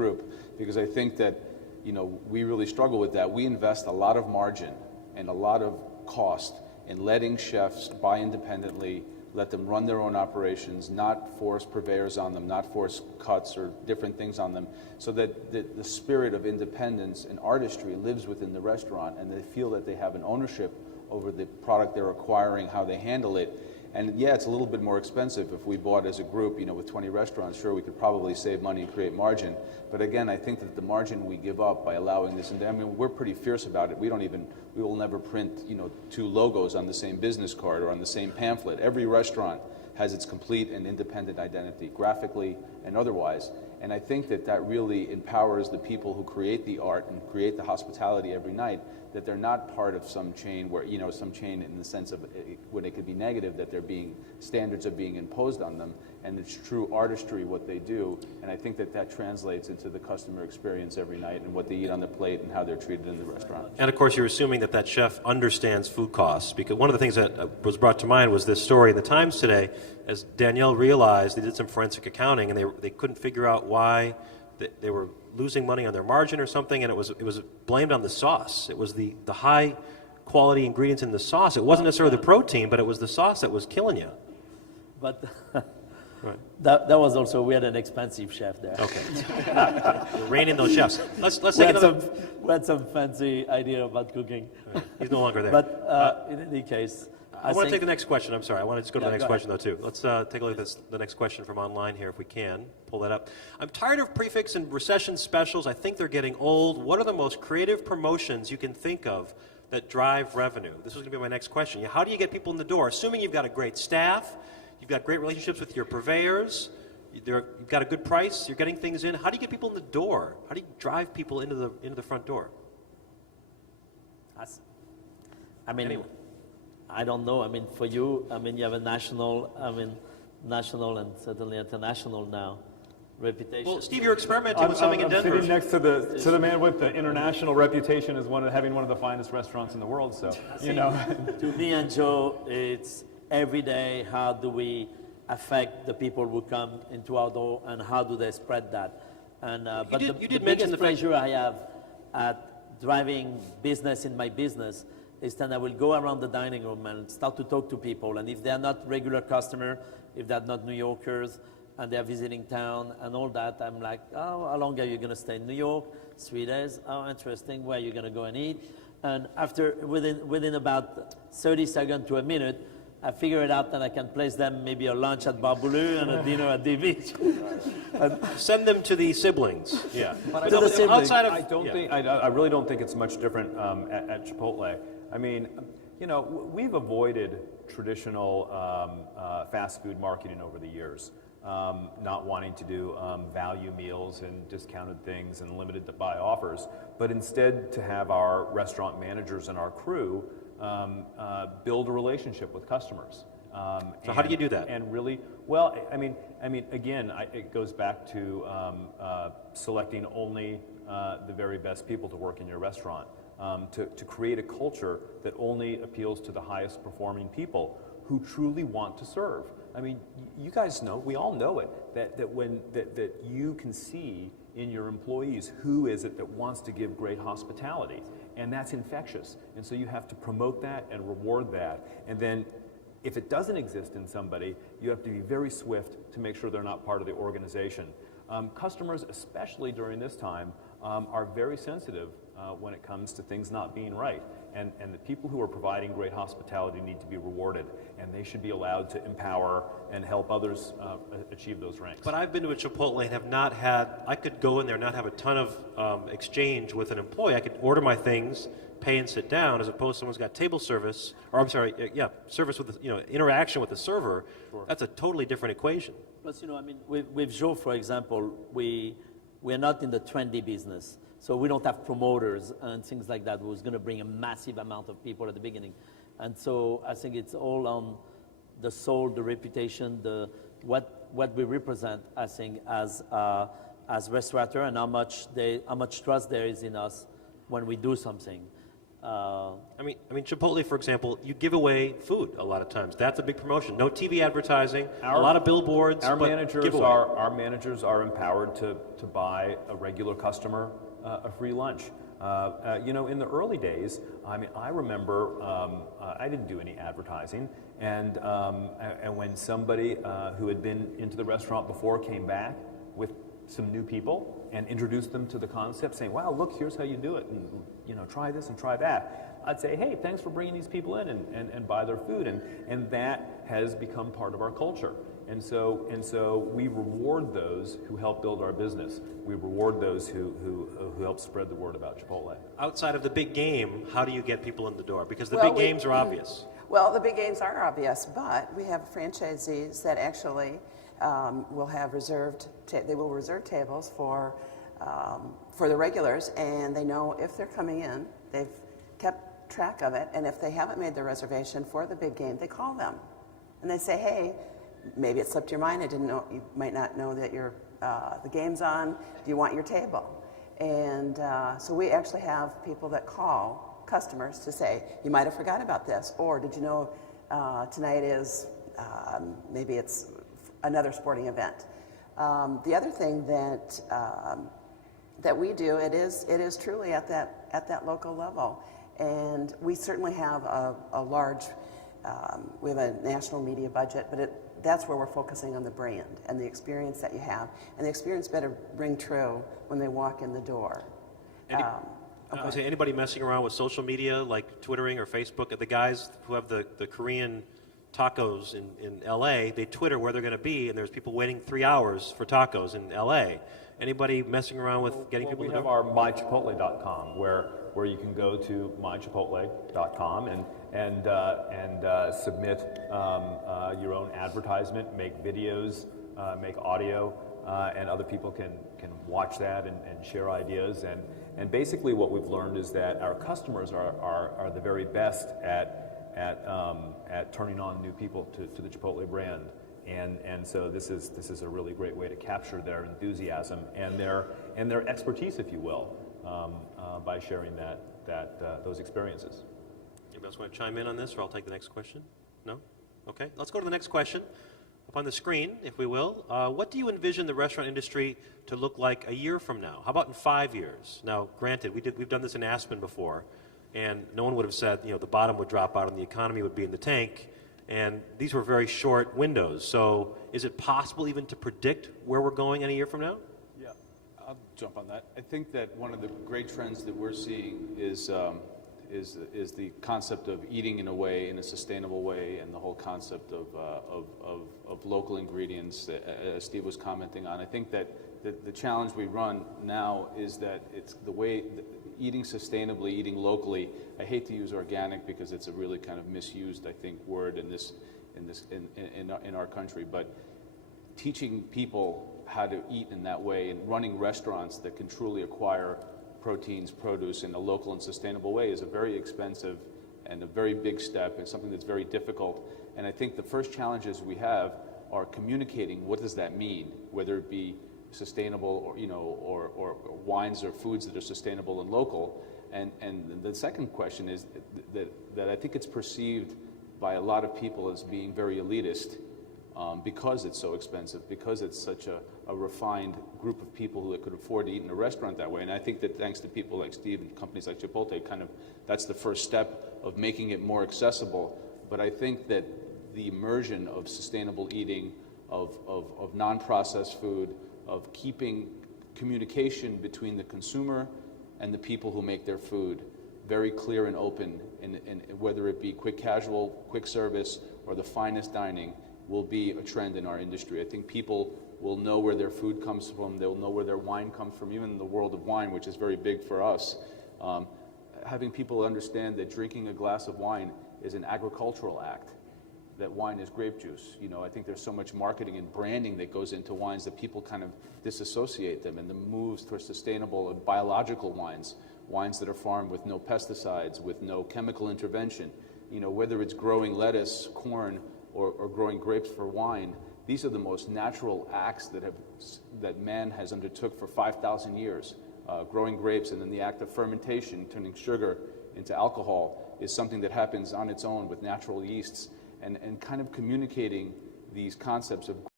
group, because I think that, you know, we really struggle with that. We invest a lot of margin and a lot of cost in letting chefs buy independently, let them run their own operations, not force purveyors on them, not force cuts or different things on them, so that the spirit of independence and artistry lives within the restaurant, and they feel that they have an ownership over the product they're acquiring, how they handle it. And yeah, it's a little bit more expensive. If we bought as a group, you know, with 20 restaurants, sure, we could probably save money and create margin. But again, I think that the margin we give up by allowing this, and I mean, we're pretty fierce about it. We will never print, you know, 2 logos on the same business card or on the same pamphlet. Every restaurant has its complete and independent identity, graphically and otherwise. And I think that that really empowers the people who create the art and create the hospitality every night, that they're not part of some chain where, you know, some chain in the sense of when it could be negative, that they're being, standards are being imposed on them, and it's true artistry what they do. And I think that that translates into the customer experience every night and what they eat on the plate and how they're treated in the restaurant. And of course, you're assuming that that chef understands food costs, because one of the things that was brought to mind was this story in the Times today, as Danielle realized they did some forensic accounting and they couldn't figure out why they were losing money on their margin or something, and it was blamed on the sauce. It was the high quality ingredients in the sauce. It wasn't necessarily the protein, but it was the sauce that was killing you. But right. that was also, we had an expensive chef there. Okay. You're reining those chefs. Let's take another. We had some fancy idea about cooking. Right. He's no longer there. But in any case, I want to take the next question. I'm sorry. I want to just go to the next question, though, too. Let's take a look at the next question from online here, if we can. Pull that up. I'm tired of prefix and recession specials. I think they're getting old. What are the most creative promotions you can think of that drive revenue? This was going to be my next question. How do you get people in the door? Assuming you've got a great staff, you've got great relationships with your purveyors, you've got a good price, you're getting things in. How do you get people in the door? How do you drive people into the front door? I mean, Anyone. I don't know. I mean, for you, I mean, you have a national and certainly international now reputation. Well, Steve, you're experimenting with something in Denver. I'm sitting next to the man with the international reputation as having one of the finest restaurants in the world. So, you know. To me and Joe, it's every day, how do we affect the people who come into our door, and how do they spread that? And but the biggest pleasure I have at driving business in my business is that I will go around the dining room and start to talk to people. And if they're not regular customer, if they're not New Yorkers, and they're visiting town and all that, I'm like, oh, how long are you going to stay in New York? 3 days. Oh, interesting. Where are you going to go and eat? And after, within about 30 seconds to a minute, I figure it out that I can place them maybe a lunch at Bar Boulud and a dinner at the beach. Send them to the siblings. Yeah. But outside of, I really don't think it's much different at Chipotle. I mean, you know, we've avoided traditional fast food marketing over the years, not wanting to do value meals and discounted things and limited to buy offers, but instead to have our restaurant managers and our crew build a relationship with customers. So how do you do that? And really, well, I mean, again, it goes back to selecting only the very best people to work in your restaurant. To create a culture that only appeals to the highest performing people who truly want to serve. I mean, you guys know, we all know it, that you can see in your employees who is it that wants to give great hospitality, and that's infectious. And so you have to promote that and reward that. And then if it doesn't exist in somebody, you have to be very swift to make sure they're not part of the organization. Customers, especially during this time, are very sensitive when it comes to things not being right. And the people who are providing great hospitality need to be rewarded, and they should be allowed to empower and help others achieve those ranks. But I've been to a Chipotle and have not had, I could go in there and not have a ton of exchange with an employee. I could order my things, pay and sit down, as opposed to someone's got table service, or I'm sorry, service with, interaction with the server. Sure. That's a totally different equation. Plus, I mean, with Joe, for example, we're not in the trendy business. So we don't have promoters and things like that who's going to bring a massive amount of people at the beginning. And so I think it's all on the soul, the reputation, what we represent, I think, as restaurateur, and how much trust there is in us when we do something. I mean, Chipotle, for example, you give away food a lot of times. That's a big promotion. No TV advertising, a lot of billboards. Our but managers are empowered to buy a regular customer a free lunch. In the early days, I mean, I remember I didn't do any advertising, and when somebody who had been into the restaurant before came back with some new people and introduced them to the concept, saying, "Wow, look, here's how you do it, and try this and try that." I'd say, "Hey, thanks for bringing these people in and buy their food," and that has become part of our culture. And so we reward those who help build our business. We reward those who help spread the word about Chipotle. Outside of the big game, how do you get people in the door? Because the big games are obvious. Well, the big games are obvious, but we have franchisees that actually will have they will reserve tables for the regulars, and they know if they're coming in, they've kept track of it, and if they haven't made their reservation for the big game, they call them. And they say, "Hey, maybe it slipped your mind. I didn't know, you might not know that the game's on. Do you want your table?" And so we actually have people that call customers to say, "You might have forgot about this," or "Did you know tonight is maybe it's another sporting event." The other thing that we do, it is truly at that local level, and we certainly have a large. We have a national media budget, but that's where we're focusing on the brand and the experience that you have. And the experience better ring true when they walk in the door. I would say anybody messing around with social media, like Twittering or Facebook, the guys who have the Korean tacos in LA, they Twitter where they're going to be, and there's people waiting 3 hours for tacos in LA. Anybody messing around with getting people to do? We have our mychipotle.com where you can go to mychipotle.com and submit your own advertisement, make videos, make audio, and other people can watch that and share ideas. And basically what we've learned is that our customers are the very best at turning on new people to the Chipotle brand. And so this is a really great way to capture their enthusiasm and their expertise, if you will, by sharing those experiences. Anybody else want to chime in on this, or I'll take the next question? No? Okay, let's go to the next question. Up on the screen, if we will. What do you envision the restaurant industry to look like a year from now? How about in 5 years? Now, granted, we've done this in Aspen before, and no one would have said, the bottom would drop out and the economy would be in the tank. And these were very short windows. So is it possible even to predict where we're going in a year from now? Yeah, I'll jump on that. I think that one of the great trends that we're seeing is the concept of eating in a sustainable way, and the whole concept of local ingredients, as Steve was commenting on. I think that the challenge we run now is that it's the way eating sustainably, eating locally. I hate to use organic because it's a really kind of misused, I think, word in our country. But teaching people how to eat in that way and running restaurants that can truly acquire proteins, produce in a local and sustainable way is a very expensive and a very big step, and something that's very difficult. And I think the first challenges we have are communicating what does that mean, whether it be sustainable or wines or foods that are sustainable and local. And the second question is that I think it's perceived by a lot of people as being very elitist, because it's so expensive, because it's such a refined group of people who could afford to eat in a restaurant that way. And I think that thanks to people like Steve and companies like Chipotle, that's the first step of making it more accessible. But I think that the immersion of sustainable eating, of non-processed food, of keeping communication between the consumer and the people who make their food very clear and open, and whether it be quick casual, quick service, or the finest dining, will be a trend in our industry. I think people will know where their food comes from, they'll know where their wine comes from, even in the world of wine, which is very big for us. Having people understand that drinking a glass of wine is an agricultural act, that wine is grape juice. I think there's so much marketing and branding that goes into wines that people kind of disassociate them, and the moves towards sustainable and biological wines that are farmed with no pesticides, with no chemical intervention. Whether it's growing lettuce, corn, or growing grapes for wine, these are the most natural acts that man has undertook for 5,000 years. Growing grapes, and then the act of fermentation, turning sugar into alcohol is something that happens on its own with natural yeasts, and kind of communicating these concepts of